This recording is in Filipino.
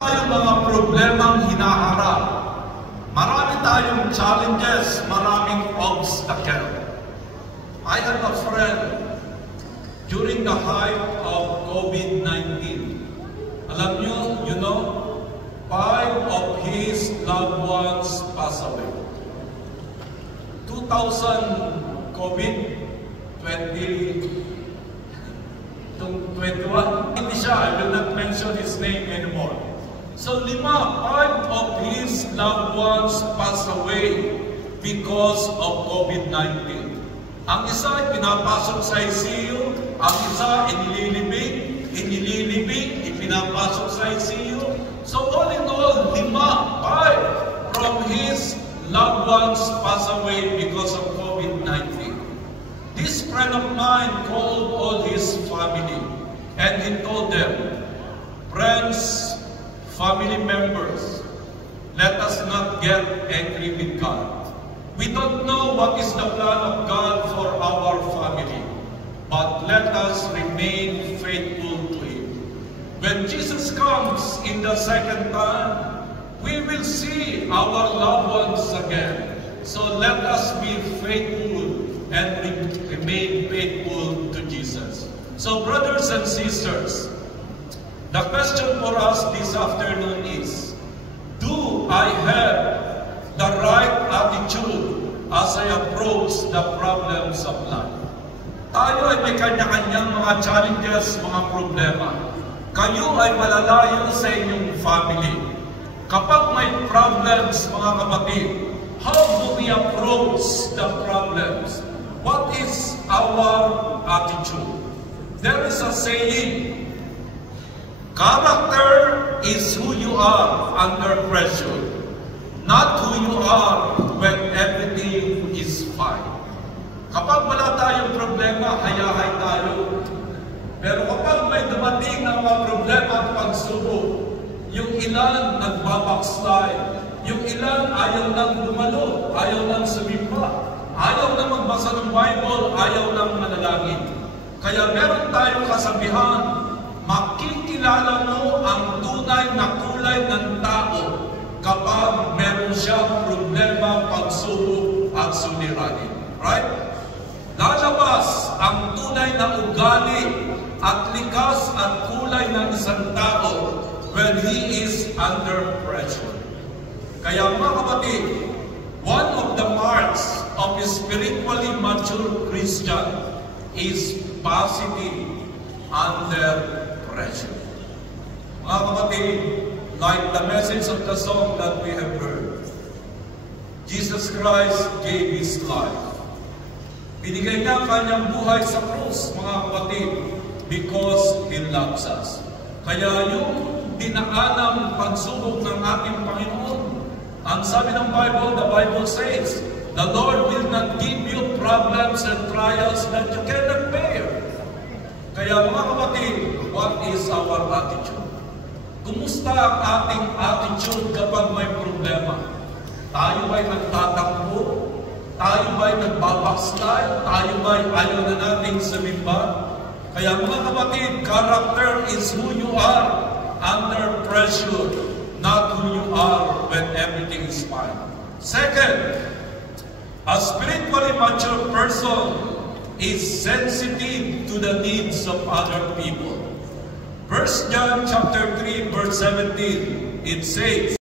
Tayong mga problemang hinaharap. Marami tayong challenges, maraming obstacle. I had a friend during the height of COVID-19. Alam nyo, five of his loved ones passed away. 2000 COVID, 2021. Hindi siya, I will not mention his name anymore. So five of his loved ones passed away because of COVID-19. Ang isa ay pinapasok sa ICU, ang isa inililibing, ipinapasok sa ICU. So all in all, five from his loved ones passed away because of COVID-19. This friend of mine called all his family and he told them, friends, family members, let us not get angry with God. We don't know what is the plan of God for our family, but let us remain faithful to Him. When Jesus comes in the second time, we will see our loved ones again. So let us be faithful and remain faithful to Jesus. So brothers and sisters, the question for us this afternoon is, do I have the right attitude as I approach the problems of life? Tayo ay may kanya-kanyang mga challenges, mga problema. Kayo ay malalayo sa inyong family. Kapag may problems, mga kapatid, how do we approach the problems? What is our attitude? There is a saying, character is who you are under pressure, not who you are when everything is fine. Kapag wala tayong problema, hayahay tayo. Pero kapag may dumating na mga problema at pagsubok, yung ilan nagbabackslide, yung ilan ayaw nang dumalo, ayaw nang sumimba, ayaw nang magbasa ng Bible, ayaw nang manalangin. Kaya meron tayong kasabihan, makikilala mo ang tunay na kulay ng tao kapag meron siyang problema, pagsubok at suliranin. Right? Lalabas ang tunay na ugali at likas at kulay ng isang tao when he is under pressure. Kaya mga kapatid, one of the marks of a spiritually mature Christian is positive under pressure. Mga kapatid, like the message of the song that we have heard, Jesus Christ gave His life. Binigay niya kanyang buhay sa krus, mga kapatid, because He loves us. Kaya yung dinaanang pagsubok ng ating Panginoon, ang sabi ng Bible, the Bible says, the Lord will not give you problems and trials that you cannot bear. Kaya mga kapatid, what is our attitude? Kumusta ang ating attitude kapag may problema? Tayo ba'y nagtatakbo? Tayo ba'y nagbabackslide? Tayo ba'y ayaw na nating sumimba? Kaya mga kapatid, character is who you are under pressure, not who you are when everything is fine. Second, a spiritually mature person is sensitive to the needs of other people. 1 John chapter 3 verse 17, it says,